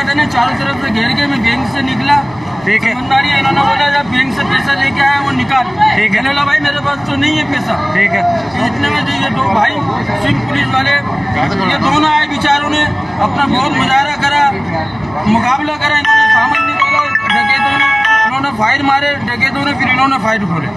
साथ ने चारों तरफ से घेर के मैं बैंक से निकला। ठीक है। दुकानदारी इन्होंने बोला जब बैंक से पैसा लेके आया वो निकाल। ठीक है। बोला भाई मेरे पास तो नहीं है पैसा। ठीक है। इतने में ये दो भाई सिंह पुलिस वाले ये दोनों आए, बेचारों ने अपना बहुत मुजाहरा करा, मुकाबला करा। इन्होंने सामान निकाला, डकैतों ने इन्होंने फायर मारे, डकैतों ने फिर इन्होंने फायर खोले।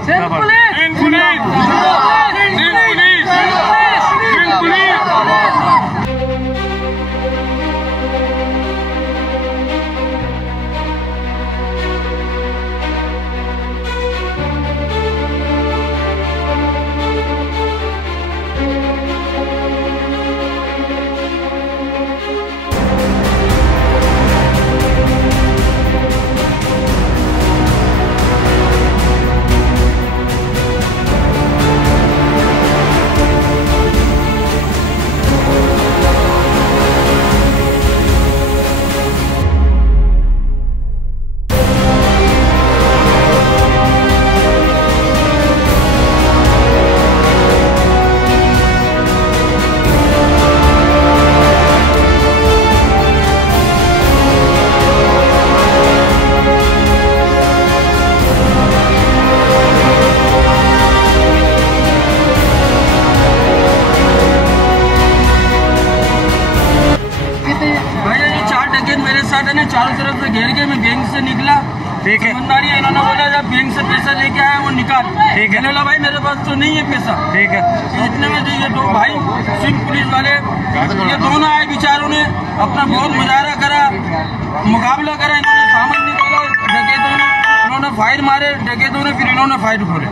मेरे साथ ने चारों तरफ से घेर के मैं बैंक से निकला। ठीक है। दुकानदारी इन्होंने बोला जब बैंक से पैसा लेके आया वो निकाल। ठीक है। बोला भाई मेरे पास तो नहीं है पैसा। ठीक है। इतने में ये दो भाई सिंह पुलिस वाले ये दोनों आए, बेचारों ने अपना बहुत मुजाहरा करा, मुकाबला करा। इन्होंने सामान निकाला, डकैतों ने इन्होंने फायर मारे, डकैतों ने फिर इन्होंने फायर खोले।